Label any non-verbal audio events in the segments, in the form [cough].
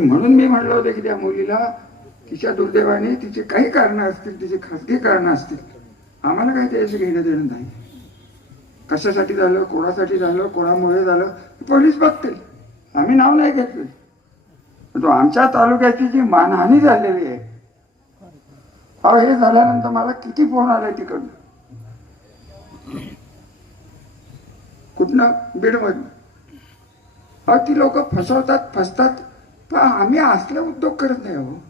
म्हणून मी म्हणलं होतं की त्या मुलीला तिच्या दुर्दैवाने तिची काही कारणं असतील तिची खासगी कारणं असतील. आम्हाला काही त्याशी घेणं देणं नाही. कशासाठी झालं कोणासाठी झालं कोणामुळे झालं पोलीस बघतील. आम्ही नाव नाही घेतले. तो आमच्या तालुक्याची जी मानहानी झालेली आहे. अहो हे झाल्यानंतर मला किती फोन आले तिकडनं. कुठनं? बीडमधनं. अहो ती लोक फसवतात फसतात. पण आम्ही असले उद्योग करत नाही हो.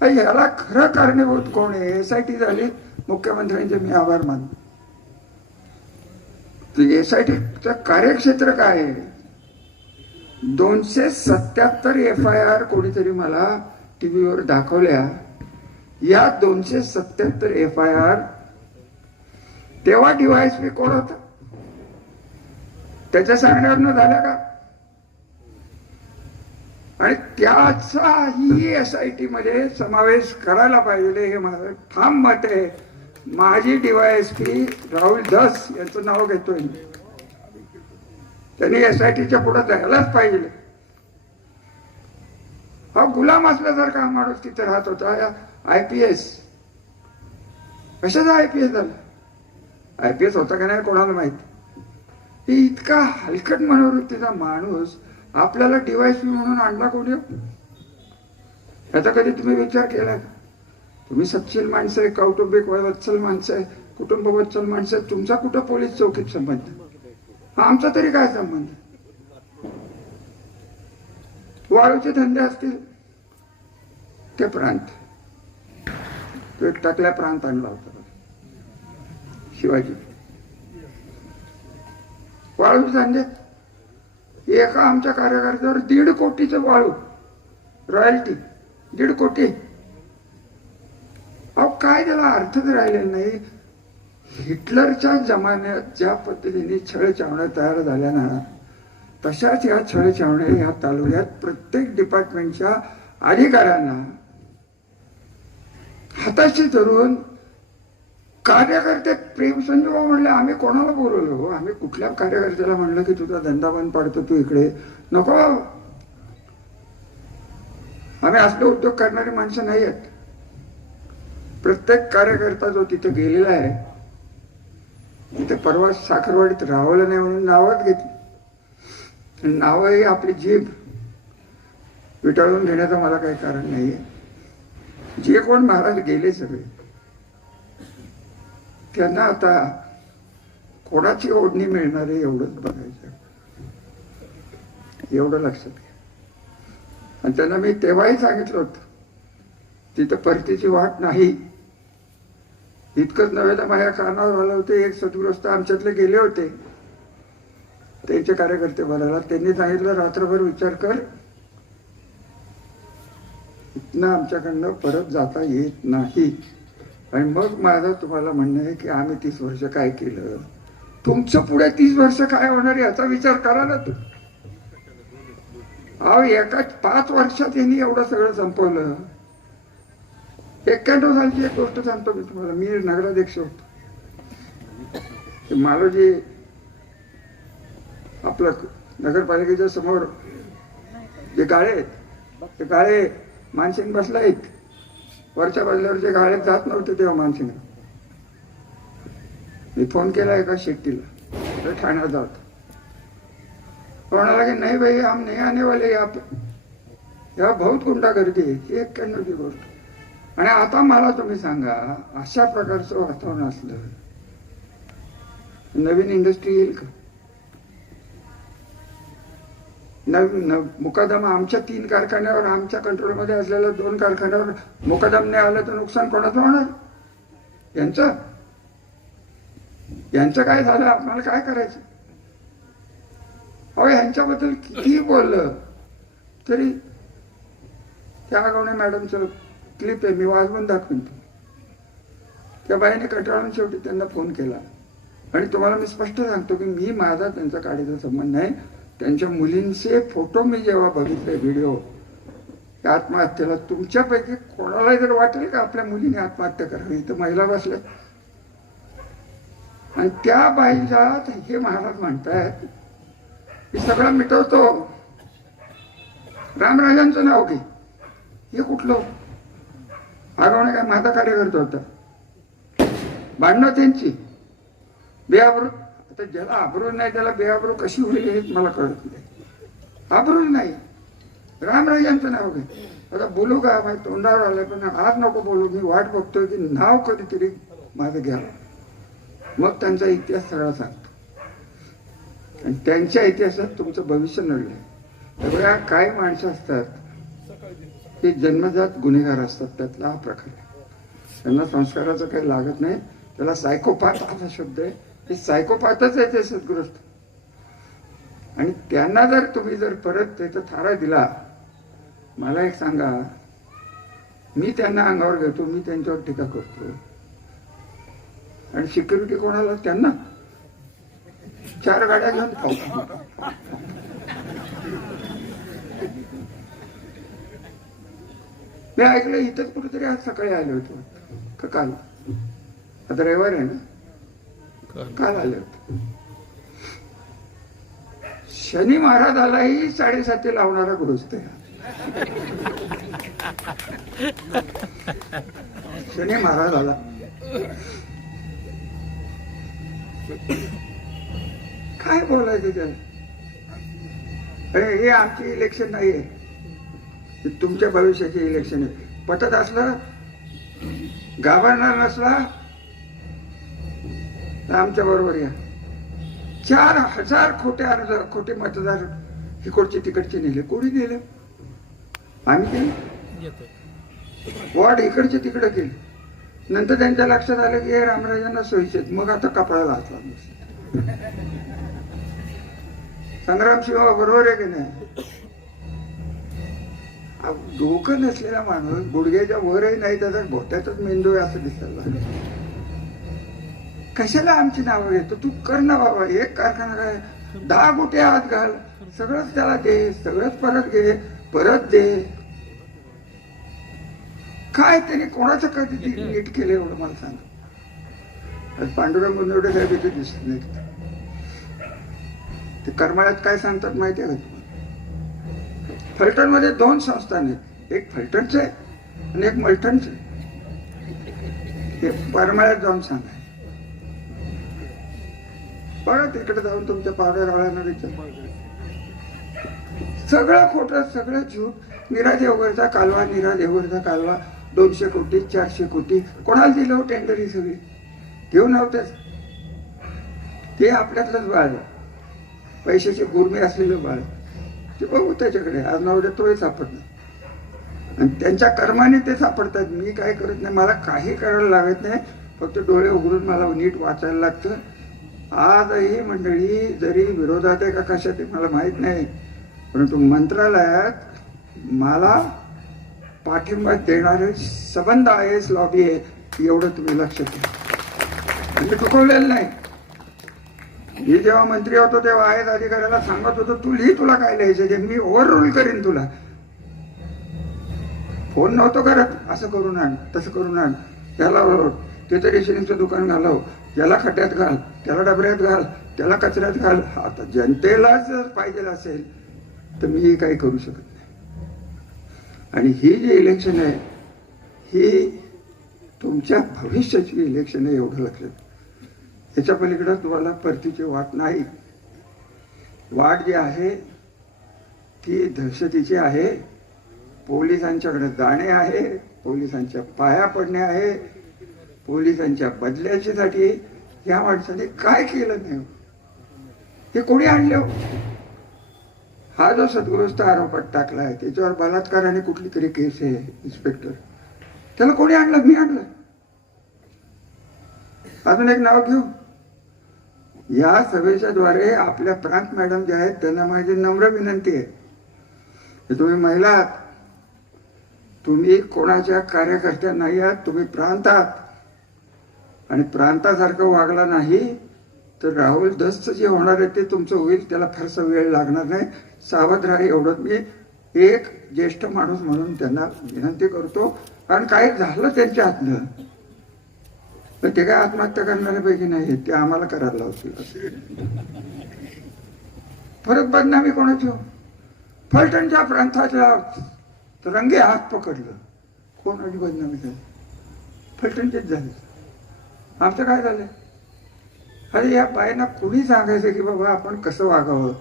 अहो, याला खरं कारणीभूत कोण आहे? एस आय टी झाली मुख्यमंत्र्यांचे म्हणजे मी आभार मानतो. एस आय टीचं कार्यक्षेत्र काय आहे? दोनशे सत्याहत्तर एफ आय आर कोणीतरी मला टीव्हीवर दाखवल्या. या दोनशे सत्याहत्तर एफ आय आर तेव्हा डीवायएसपी कोण होता? त्याच्या सांगण्यावरनं झाल्या का? आणि त्याचाही एस आय टी मध्ये समावेश करायला पाहिजे हे माझं ठाम मत आहे. माझी डीवायएसपी राहुल धस यांचं नाव घेतोय मी. त्यांनी एस आय टीच्या पुढे जायलाच पाहिजे. हा गुलाम असल्यासारखा हा माणूस तिथे राहत होता आय पी एस कशाचा आय पी एस झाला? आय पी एस होता का नाही कोणाला माहिती? इतका हलकट मनोवृत्तीचा माणूस आपल्याला डीवायसी म्हणून आणला कोणी? याचा कधी तुम्ही विचार केला का? तुम्ही सच्चिल माणसं आहे कौटुंबिक वत्सल माणसं आहे कुटुंब वत्सल माणसं आहे तुमचा कुठं पोलीस चौकीत संबंध? आमचा तरी काय संबंध? वाळूचे धंदे असतील ते प्रांत. तो एक टाकल्या प्रांत आणला होता शिवाजी. वाळूचे धंदे? एका आमच्या कार्यकर्त्यावर दीड कोटीचं वाळू. रॉयल्टी दीड कोटी. अहो काय त्याला अर्थच राहिलेला नाही. हिटलरच्या जमान्यात ज्या पद्धतीने छळ छावण्या तयार झाल्या ना तशाच या छळ छावण्या या तालुक्यात प्रत्येक डिपार्टमेंटच्या अधिकाऱ्यांना हाताशी धरून कार्यकर्ते प्रेम भाऊ म्हणले आम्ही कोणाला बोलवलो हो? आम्ही कुठल्या कार्यकर्त्याला म्हणलं की तुझा धंदा बंद पाडतो तू इकडे नको आम्ही असले उद्योग करणारी माणसं नाही आहेत प्रत्येक कार्यकर्ता जो तिथे गेलेला आहे तिथे परवा साखरवाडीत राहवलं नाही म्हणून नावच घेतली. नावही आपली जीभ विटाळून घेण्याचं मला काही कारण नाही आहे जे कोण महाराज गेले सगळे. त्यांना आता कोणाची ओढणी मिळणार आहे एवढंच बघायचं. एवढं लक्षात घ्या. आणि त्यांना मी तेव्हाही सांगितलं होतं तिथं परतीची वाट नाही. इतकंच नव्हे तर माझ्या कानावर आलं होते एक सदग्रस्त आमच्यातले गेले होते. त्यांचे कार्यकर्ते बोलायला त्यांनी सांगितलं रात्रभर विचार कर. इथनं आमच्याकडनं परत जाता येत नाही. आणि मग माझं तुम्हाला म्हणणं आहे की आम्ही तीस वर्ष काय केलं? तुमचं पुढे तीस वर्ष काय होणार याचा विचार करा ना तू अहो एका पाच वर्षात यांनी एवढं सगळं संपवलं. एक्क्याण्णव सालची एक गोष्ट सांगतो मी तुम्हाला. मी नगराध्यक्ष होतो. ते मला जे आपलं नगरपालिकेच्या समोर जे गाळे आहेत ते गाळे मानसिंग बसला आहेत. वरच्या बाजल्यावर जे गाळे जात नव्हते तेव्हा मानसिंग. मी फोन केला एका शेट्टीला. तर ठाण्यात जात. म्हणाला की नाही भाई हम नाही आने वाले या या बहुत गुंडागर्दी आहे एक एक्क्याण्णवची गोष्ट आणि आता मला तुम्ही सांगा अशा प्रकारचं वातावरण असलं नवीन इंडस्ट्री येईल का? नव मुकादम आमच्या तीन कारखान्यावर आमच्या कंट्रोलमध्ये असलेल्या दोन कारखान्यावर मुकादम नाही आलं तर नुकसान कोणाचं होणार? यांचं? यांचं काय झालं? आम्हाला काय करायचं? अहो यांच्याबद्दल कितीही बोललं? तरी त्या आगवणे मॅडमचं क्लिप आहे मी वाजवून दाखवून. त्या बाईने कंटाळून शेवटी त्यांना फोन केला. आणि तुम्हाला मी स्पष्ट सांगतो की मी माझा त्यांचा काडीचा संबंध नाही त्यांच्या मुलींचे फोटो मी जेव्हा बघितले व्हिडिओ त्या आत्महत्येला तुमच्यापैकी कोणालाही जर वाटेल का आपल्या मुलीने आत्महत्या करावी? तर महिला बसल्या. आणि त्या बाईला हे महाराज म्हणतायत की सगळं मिटवतो. रामराजांचं नाव घे. हे कुठलं? आगावणे काय माझा कार्यकर्ता होता. भांडणं त्यांची. बेआबरू आता ज्याला आबरू नाही त्याला बेआबरू कशी होईल हे मला कळत नाही. आबरू नाही. रामराजांचं नाव घे. आता बोलू का? माझ्या तोंडावर आलं पण आज नको बोलू. मी वाट बघतोय की नाव कधीतरी माझं घ्यावं. मग त्यांचा इतिहास सगळा सांगतो. आणि त्यांच्या इतिहासात तुमचं भविष्य नडलंय सगळ्या काही माणसं असतात ते जन्मजात गुन्हेगार असतात. त्यातला हा प्रकार आहे. त्यांना संस्काराचं काही लागत नाही. त्याला सायकोपाथ असा शब्द आहे. ते सायकोपाथच आहे ते सद्ग्रस्त आणि त्यांना जर तुम्ही जर परत त्याचा थारा दिला मला एक सांगा मी त्यांना अंगावर घेतो मी त्यांच्यावर टीका करतो. आणि सिक्युरिटी कोणाला? त्यांना. चार गाड्या घेऊन पाहू. मी ऐकलं इथंच कुठेतरी आज सकाळी आले होते. का काल? आता रविवार आहे ना? काल आले होते शनी महाराजालाही साडेसाती लावणारा गृहस्थ आहे शनी महाराज आला काय बोलायचं त्याला? अरे हे आमची इलेक्शन नाहीये. तुमच्या भविष्याचे इलेक्शन आहे. पटत असलं गाभारणार नसला तर आमच्या बरोबर या. चार हजार खोटे अर्ज खोटे मतदार इकडचे तिकडचे नेले. कोणी नेले? आम्ही केले. वॉर्ड इकडचे तिकडे केले. नंतर त्यांच्या लक्षात आलं की हे रामराजांना सोयीचे आहेत. मग आता कपाळाला हात संग्राम शिवा बरोबर आहे की नाही? डोकं नसलेला माणूस गुडघ्याच्या वरही नाही त्याचा भोट्याचाच मेंदू आहे असं दिसायला लागलं. कशाला आमची नावं घेतो? तू कर ना बाबा एक कारखाना काय दहा गोटे आत घाल. सगळंच त्याला दे सगळंच परत घे परत दे. काय त्याने कोणाचं कधी नीट केलं एवढं मला सांग. पांडुरंग मुंदोडे साहेब इथे दिसत नाहीत. ते करमाळ्यात काय सांगतात माहिती आहे का फलटणमध्ये दोन संस्था आहेत एक फलटणचं आहे आणि एक मलठणचं आहे. हे करमाळ्यात जाऊन सांगा. बघा तिकडे जाऊन तुमच्या पावड्या राळ्यांना विचार. सगळं खोटं सगळं झूट निरा देवगडचा कालवा निरा देवगडचा कालवा. दोनशे कोटी चारशे कोटी. कोणाला दिलं हो टेंडर ही सगळी? घेऊन नव्हतेच. ते आपल्यातलंच बाळ आहे. पैशाचे गुरमे असलेलं बाळ ते बघू त्याच्याकडे. आज नाव तोही सापडणार आणि त्यांच्या कर्माने ते सापडतात. मी काय करत नाही. मला काही करायला लागत नाही. फक्त डोळे उघडून मला नीट वाचायला लागतं. आजही मंडळी जरी विरोधात आहे का कशात ते मला माहीत नाही. परंतु मंत्रालयात मला पाठिंबा देणारे संबंध आहे लॉबी आहे एवढं तुम्ही लक्षात घ्या म्हणजे चुकवलेलं नाही. मी जेव्हा मंत्री होतो तेव्हा आहेत अधिकाऱ्याला सांगत होतो तू लिही तुला काय लिहायचं ते मी ओव्हर रूल करीन तुला. फोन नव्हतो करत. असं करून आण तसं करून आण त्याला ते तिथं रेशनिंगचं दुकान घालव. त्याला खड्ड्यात घाल त्याला डबऱ्यात घाल त्याला कचऱ्यात घाल. आता जनतेला जर पाहिजे असेल तर मी काही करू शकत नाही. आणि ही जी इलेक्शन आहे ही तुमच्या भविष्याची इलेक्शन आहे एवढं लक्षात. याच्या पलीकडं तुम्हाला परतीची वाट नाही. वाट जी आहे ती दहशतीची आहे. पोलिसांच्याकडे जाणे आहे पोलिसांच्या पाया पडणे आहे. पोलिसांच्या बदल्याच्यासाठी या माणसाने काय केलं नाही? हे कोणी आणलं? हा जो सद्गृस्त आरोपात टाकलाय त्याच्यावर बलात्काराने कुठली तरी केस आहे इन्स्पेक्टर त्याला कोणी आणलं? मी आणलं. अजून एक नाव घेऊ? या सभेच्या द्वारे आपल्या प्रांत मॅडम जे आहेत त्यांना माझी नम्र विनंती आहे. की तुम्ही महिला आहात. तुम्ही कोणाच्या कार्यकर्त्या नाही आहात तुम्ही प्रांत आहात. आणि प्रांतासारखं वागला नाही तर राहुल दस्त जे होणार आहे ते तुमचं होईल त्याला फारसा वेळ लागणार नाही. सावध राहा एवढं मी एक ज्येष्ठ माणूस म्हणून त्यांना विनंती करतो. कारण काही झालं त्यांच्या हातनं. पण ते काय आत्महत्या करणाऱ्यापैकी नाही ते आम्हाला करायला लावतील. परत बदनामी कोणाची? हो फलटणच्या प्रांतातल्या रंगे हात पकडलं. कोण बदनामी झाली? फलटणचेच झाले. आमचं काय झालं? अरे या बायांना कुणी सांगायचं की बाबा आपण कसं वागावं?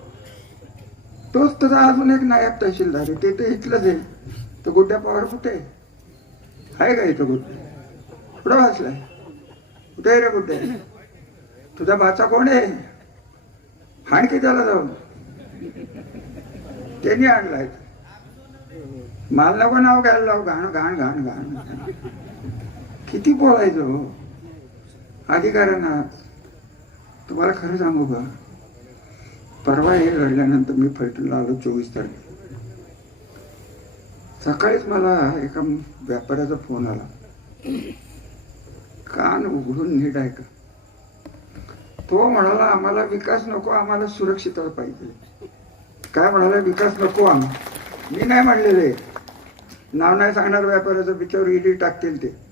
तोच तुझा अजून एक नायब तहसीलदार आहे. ते तर इथलंच आहे. तो गुड्ड्या पवार कुठे आहे? का इथं गुड्डे? कुठं वाचलाय कुठे आहे रे गुड्डे? तुझा बाचा कोण आहे? हाणकी त्याला जाऊन? त्यांनी आणलाय. मला नको नाव घ्यायला लाव. घाण घाण घाण घाण. किती बोलायचं हो? अधिकाऱ्यांना तुम्हाला खरं सांगू का? परवा हे घडल्यानंतर मी फलटणला आलो चोवीस तारखे. सकाळीच मला एका व्यापाऱ्याचा फोन आला. कान उघडून नीट ऐका. तो म्हणाला आम्हाला विकास नको आम्हाला सुरक्षितता पाहिजे. काय म्हणाला विकास नको आम्ही. मी नाही म्हणलेले. नाव नाही सांगणार व्यापाऱ्याचं बिचावर ईडी टाकतील ते.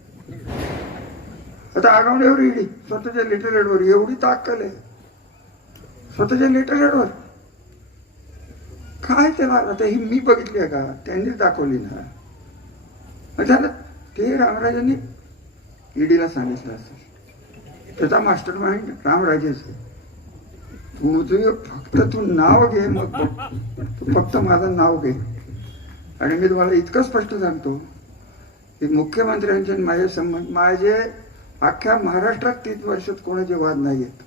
आता आगावण्यावर ईडी स्वतःच्या लिटल एडवर एवढी ताकद आहे. स्वतःच्या लिटल एडवर काय त्याला आता ही मी बघितली आहे का? त्यांनीच दाखवली ना. मग झालं. ते रामराजांनी ईडीला सांगितलं असेल त्याचा मास्टर माइंड रामराजेच आहे. तू तुझे फक्त तू नाव घे मग तू फक्त माझं नाव घे. आणि मी तुम्हाला इतकं स्पष्ट सांगतो की मुख्यमंत्र्यांचे माझे संबंध माझे अख्ख्या महाराष्ट्रात तीन वर्षात कोणाचे वाद नाही आहेत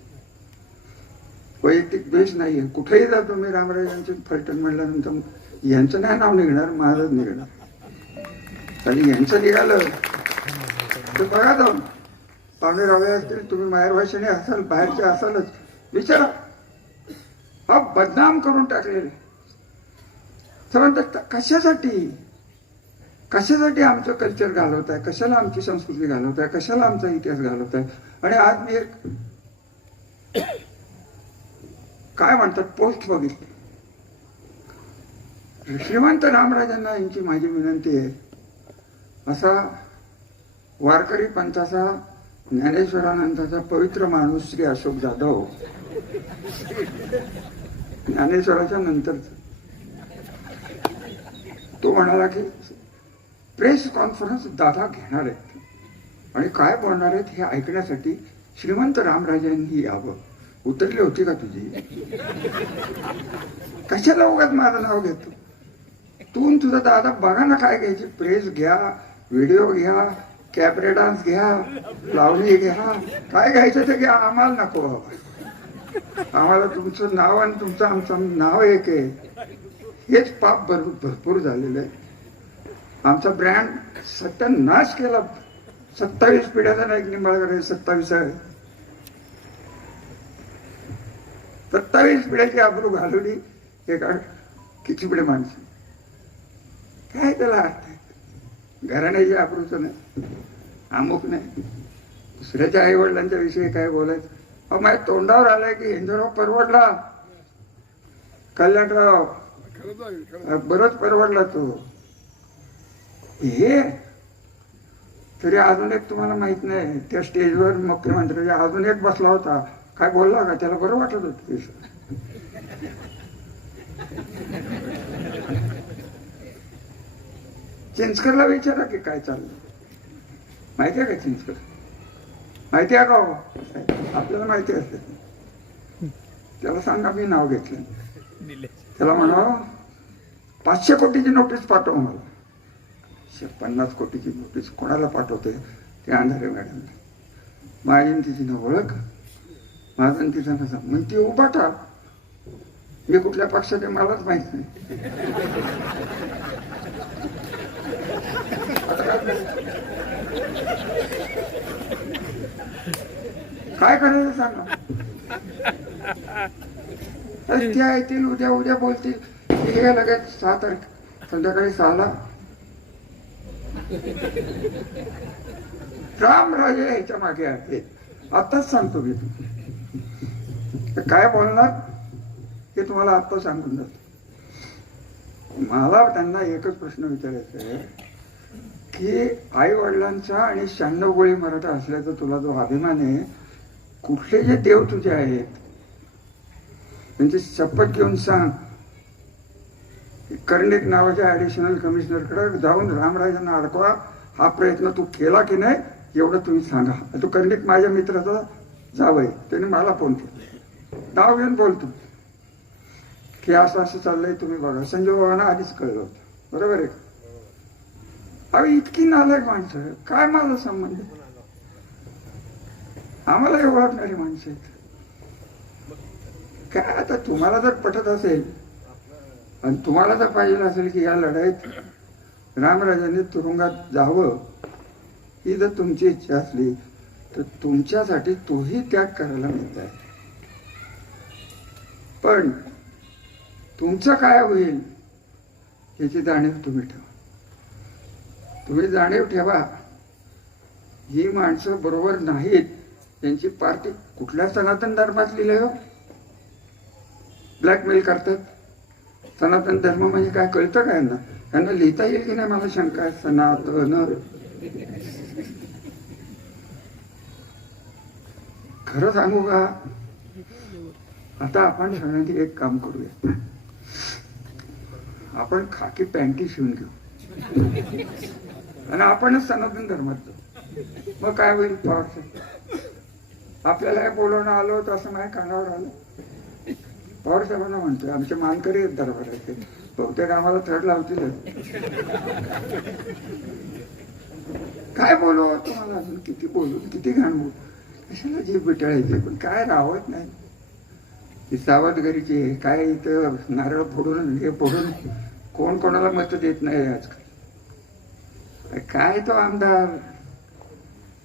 वैयक्तिक द्वेष आहे कुठेही जातो मी रामराजांचे फलटण म्हणल्यानंतर यांचं नाही नाव निघणार? माझंच निघणार. आणि यांचं निघालं तर बघा जाऊन पाहुणे रावे असतील तुम्ही माहेर भाषेने असाल बाहेरचे असालच. विचारा. हा बदनाम करून टाकलेले. सर्वांत कशासाठी? कशासाठी आमचं कल्चर घालवत आहे कशाला आमची संस्कृती घालवत आहे कशाला आमचा इतिहास घालवत आहे आणि आज मी एक काय म्हणतात पोस्ट बघितली. श्रीमंत रामराजांना यांची माझी विनंती आहे. असा वारकरी पंथाचा ज्ञानेश्वरानंदाचा पवित्र माणूस श्री अशोक जाधव. ज्ञानेश्वराच्या नंतर तो म्हणाला की प्रेस कॉन्फरन्स दादा घेणार आहेत. आणि काय बोलणार आहेत हे ऐकण्यासाठी श्रीमंत रामराजांनी यावं. उतरली होती का तुझी? कशाला उगाच माझं नाव घेतो? तू तुझा दादा बघा ना काय घ्यायची. प्रेस घ्या व्हिडिओ घ्या कॅपरे डान्स घ्या लावणी घ्या. काय घ्यायचं ते घ्या. आम्हाला नको बाबा. आम्हाला तुमचं नाव आणि तुमचं आमचं नाव एक आहे. हेच पाप भर भरपूर झालेलं आहे. आमचा ब्रँड सत्यानाश केला. सत्तावीस पिढ्याचा नाही निंबाळकर सत्तावीस आहे. सत्तावीस पिढ्याची आबरू घालवली एका किचपिडे माणसं? काय त्याला अर्थ आहे? घराण्याची आबरूचं नाही. अमुक नाही. दुसऱ्याच्या आई वडिलांच्या विषयी काय बोलायचं? अहो माझ्या तोंडावर आलंय की हिंदूराव परवडला. कल्याणराव. बरंच परवडला तो. हे तरी अजून एक तुम्हाला माहीत नाही. त्या स्टेजवर मुख्यमंत्री अजून एक बसला होता. काय बोलला का? त्याला बरं वाटत होत चिंचकरला विचारा की काय चाललं. माहिती आहे का चिंचकर माहिती आहे का हो? आपल्याला माहिती असते. त्याला सांगा मी नाव घेतलं. त्याला म्हणावं पाचशे कोटीची नोटीस पाठव मला. शे पन्नास कोटीची नोटीस कोणाला पाठवते? ते अंधारे मॅडम. माझी आणि तिची ना ओळख? माझा तिचा नसा. मग ती उभा ठा मी कुठल्या पक्षाचे मलाच माहीत नाही. काय करायचं सांगा? त्या येतील उद्या उद्या बोलतील. हे लगेच सहा तारीख संध्याकाळी सहाला रामराजे याच्या मागे आहेत. आताच सांगतो मी. काय बोलणार? हे तुम्हाला आत्ता सांगून जातो. मला त्यांना एकच प्रश्न विचारायचा आहे की आई वडिलांचा आणि शहाण्णव गोळी मराठा असल्याचा तुला जो अभिमान आहे कुठले जे देव तुझे आहेत? त्यांची शपथ घेऊन सांग. कर्णिक नावाच्या ऍडिशनल कमिशनरकडे जाऊन रामराजांना अडकवा हा प्रयत्न तू केला की नाही एवढं तुम्ही सांगा. तो कर्णिक माझ्या मित्राचा जावय त्याने मला फोन केला. नाव घेऊन बोलतो की असं असं चाललंय तुम्ही बघा. संजय बाबांना आधीच कळलं होतं. बरोबर आहे का? अरे इतकी नालायक माणसं काय माझा संबंध? आम्हाला ओळखणारी माणसं आहेत. काय आता तुम्हाला जर पटत असेल आणि तुम्हाला जर पाहिजे असेल की या लढाईत रामराजांनी तुरुंगात जावं ही जर तुमची इच्छा असली तर तुमच्यासाठी तोही त्याग करायला मिळत आहे. पण तुमचं काय होईल याची जाणीव तुम्ही ठेवा. तुम्ही जाणीव ठेवा ही माणसं बरोबर नाहीत त्यांची पार्टी कुठल्या सनातन धर्मात लिहिलंय हो? ब्लॅकमेल करतात. सनातन धर्म म्हणजे काय कळतं काय यांना? त्यांना लिहिता येईल की नाही मला शंका आहे? सनातन. खरं सांगू का? आता आपण सगळ्यांनी एक काम करूया. आपण खाकी पॅन्टी शिवून घेऊ. आणि आपणच सनातन धर्मात जाऊ. मग काय होईल? पवार आपल्याला हे बोलवणं आलो तसं माझ्या कानावर आलं. पवार साहेबांना म्हणतोय आमचे मानकरी आहेत दरबाराचे बहुतेक आम्हाला थर्ड लावतील. काय बोलू तुम्हाला अजून? किती बोलू? किती घाण बोलू? कशाला जीव बिटाळायची? पण काय राहत नाही. ती सावधगिरीची काय इथं नारळ फोडून हे फोडून कोण कोणाला मत देत नाही आजकाल? काय तो आमदार?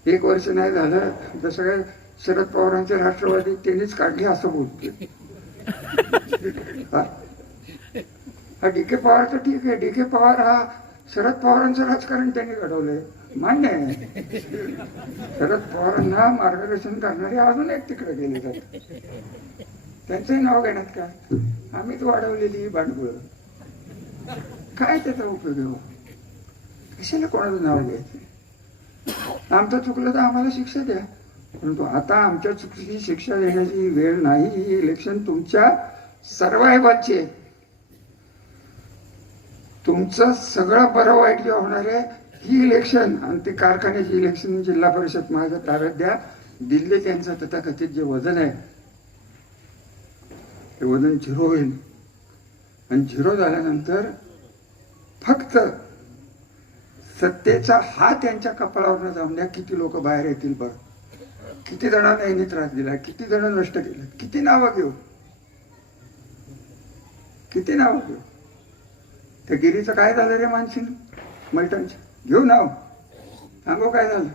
एक वर्ष नाही झालं. जसं काय शरद पवारांचे राष्ट्रवादी त्यांनीच काढली असं बोलतोय. हा डी के पवार तर ठीक आहे. डी के पवार हा शरद पवारांचं राजकारण त्यांनी घडवलंय. मान्य आहे. शरद पवारांना मार्गदर्शन करणारे अजून एक तिकडे गेले जात त्यांचंही नाव घेण्यात काय? आम्हीच वाढवलेली ही भांडवळ काय त्याचा उपयोग आहे हो? कशाला कोणाचं नाव घ्यायचं? आमचं चुकलं तर आम्हाला शिक्षा द्या. परंतु आता आमच्या चुकीची शिक्षा देण्याची वेळ नाही. ही इलेक्शन तुमच्या सर्वायवाची आहे. तुमचं सगळं बरं वाईट जे होणार आहे ही इलेक्शन आणि ती कारखान्याची इलेक्शन जिल्हा परिषद माझ्या ताब्यात द्या. दिल्ली त्यांचं तथाकथित जे वजन आहे ते वजन झिरो होईल. आणि झिरो झाल्यानंतर फक्त सत्तेचा हात त्यांच्या कपाळावर जाऊन द्या किती लोक बाहेर येतील बरं. किती जणांना यांनी त्रास दिला किती जण नष्ट केलं किती नावं घेऊ किती नावं घेऊ त्या गिरीचं काय झालं रे मानसिंग मलटणचं. घेऊ नाव सांगू काय झालं?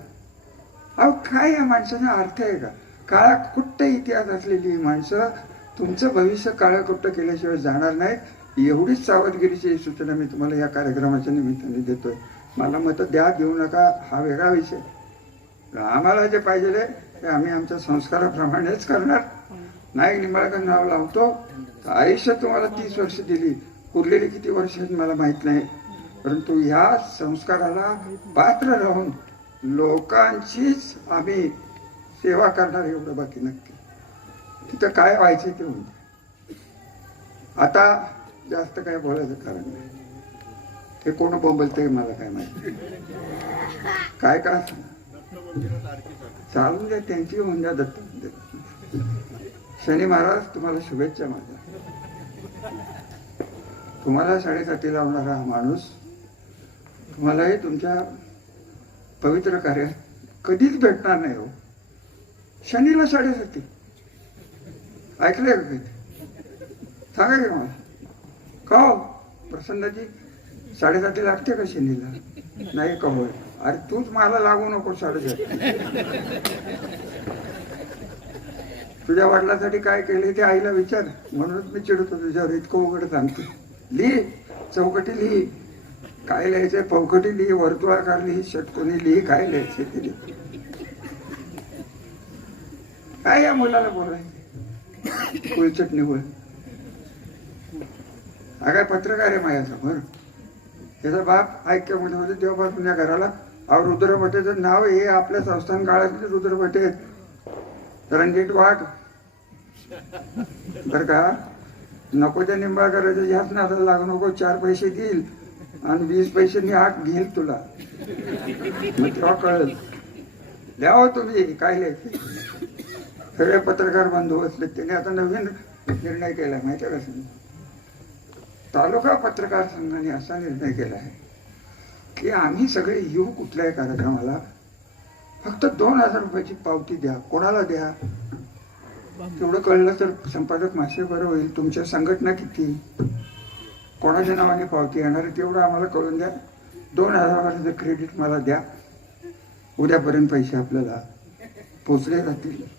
अहो काय या माणसाचा अर्थ आहे का? काळा कुट्ट इतिहास असलेली ही माणसं तुमचं भविष्य काळा कुट्ट केल्याशिवाय जाणार नाही एवढीच सावधगिरीची सूचना मी तुम्हाला या कार्यक्रमाच्या निमित्ताने देतोय. मला मत द्या देऊ नका. हा वेगळा विषय. आम्हाला जे पाहिजे हे आम्ही आमच्या संस्काराप्रमाणेच करणार. नाईक निंबाळकर नाव लावतो. तर आयुष्य तुम्हाला तीस वर्ष दिली. उरलेली किती वर्ष मला माहीत नाही. परंतु या संस्काराला पात्र राहून लोकांचीच आम्ही सेवा करणार एवढं बाकी नक्की. तिथं काय व्हायचं ते होईल आता जास्त काय बोलायचं कारण नाही. ते कोण बोंबलते मला काय माहिती. काय का? चालू द्या त्यांची होऊन द्या दत्त शनी महाराज तुम्हाला शुभेच्छा माझ्या. तुम्हाला साडेसाती लावणारा हा माणूस तुम्हालाही तुमच्या पवित्र कार्यात कधीच भेटणार नाही हो. शनीला साडेसाती ऐकलंय का कधी? सांगा की मला. का हो? प्रसन्नाची साडेसाती लागते का शनीला? नाही का अरे तूच मला लागू नको साडेसाती तुझ्या वडिलांसाठी काय केले ते आईला विचार. म्हणूनच मी चिडतो तुझ्यावर इतकं उघड सांगते. लिही चौकटी लिही काय लिहायचंय? पौकटी लिही वर्तुळाकार लिही षटकोनी लिही काय लिहायचे ते लिही काय या मुलाला बोलायचं कुलचट निवड हा काय पत्रकार आहे माझ्यासमोर? त्याचा बाप ऐक्यमध्ये होते तेव्हापासून या घराला अहो रुद्रभटेचं नाव हे आपल्या संस्थान काळातले रुद्रभटे रणजित वाघ. बर का? नको त्या निंबाळकराच्या ह्याच नादाला लागू नको चार पैसे देईल आणि वीस पैशांनी आग घेईल तुला. मग तेव्हा कळल. द्यावं हो तुम्ही काय लिहायचं सगळे पत्रकार बंधू असले त्याने आता नवीन निर्णय केला माहिती आहे का? तालुका पत्रकार संघाने असा निर्णय केला आहे. की आम्ही सगळे येऊ कुठल्याही कार्यक्रमाला. फक्त दोन हजार रुपयाची पावती द्या कोणाला द्या? तेवढं कळलं तर संपादक मासे बरं होईल तुमच्या संघटना किती? कोणाच्या नावाने पावती येणार आहे तेवढं आम्हाला कळून द्या. दोन हजाराचं क्रेडिट मला द्या. उद्यापर्यंत पैसे आपल्याला पोचले जातील.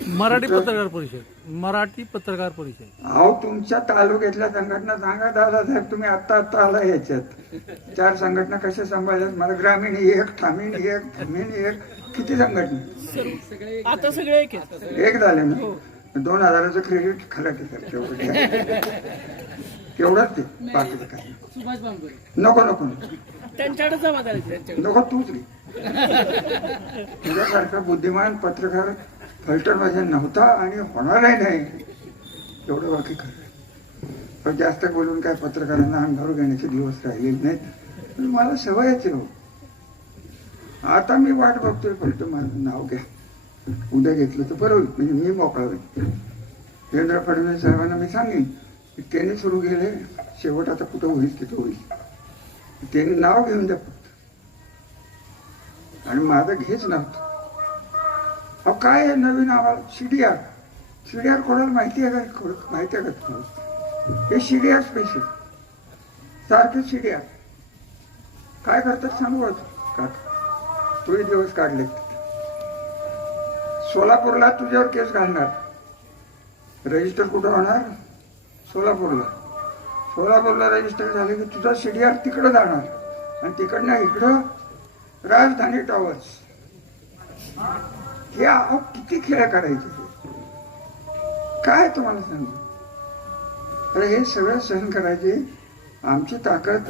मराठी पत्रकार परिषद मराठी पत्रकार परिषद. अहो तुमच्या तालुक्यातल्या संघटना सांगा दादासाहेब तुम्ही आत्ता आत्ता आला याच्यात. चार संघटना कशा सांभाळल्यात? मला ग्रामीण एक ठामीण एक फमीण एक. किती संघटना? आता सगळे एक आहेत. एक झाले ना? दोन हजाराचं क्रेडिट खरं ते सर तेवढं तेवढंच ते बाकीचं काय. सुभाष बांबरे नको नको नको. त्यांच्याकडे जमा करायची त्यांच्याकडे. नको तूच घे. [laughs] तुझ्यासारखा बुद्धिमान पत्रकार फलटणमध्ये नव्हता आणि होणारही नाही. एवढं बाकी खरं पण जास्त बोलून काय पत्रकारांना अंगावर घेण्याचे दिवस राहिलेले नाहीत. पण मला सवयच हो. आता मी वाट बघतोय फक्त माझं नाव घ्या. उद्या घेतलं तर बरं होईल. म्हणजे मी मोकळा होईल. देवेंद्र फडणवीस साहेबांना मी सांगेन की त्यांनी सुरू केले शेवट आता कुठं होईल तिथं होईल. त्यांनी नाव घेऊन द्या फक्त. आणि माझं घेच नव्हतं. अहो काय आहे नवीन आम्हाला डी आर कोणाला माहिती आहे का? माहिती आहे का तुम्हाला? हे आर स्पेशल सारखे सीडीआर काय करतात सांगू का काका दिवस काढले. सोलापूरला तुझ्यावर केस घालणार. रजिस्टर कुठं होणार? सोलापूरला. सोलापूरला रजिस्टर झाले की तुझा आर तिकडं जाणार. आणि तिकडनं इकडं राजधानी टॉवर्स हे अहो किती खेळ करायचे काय तुम्हाला सांगू? अरे हे सगळं सहन करायचे आमची ताकद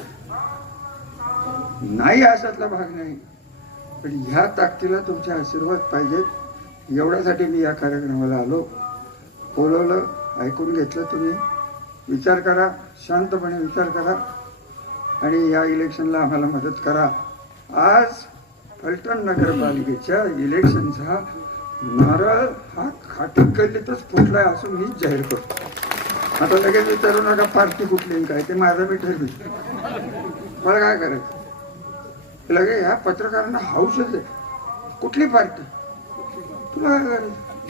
नाही आशातला भाग नाही. पण ह्या ताकदीला तुमचे आशीर्वाद पाहिजेत. एवढ्यासाठी मी या कार्यक्रमाला आलो. बोलवलं ऐकून घेतलं तुम्ही. विचार करा शांतपणे विचार करा. आणि या इलेक्शनला आम्हाला मदत करा. आज फलटण नगरपालिकेच्या इलेक्शनचा नारळ हा खाटी गल्लीतच फुटलाय असं मी जाहीर करतो. आता लगेच विचारू नका पार्टी कुठली काय ते माझं मी ठरवी मला काय करायचं? लगे ह्या पत्रकारांना हाऊसच आहे. कुठली पार्टी? तुला काय करायचं?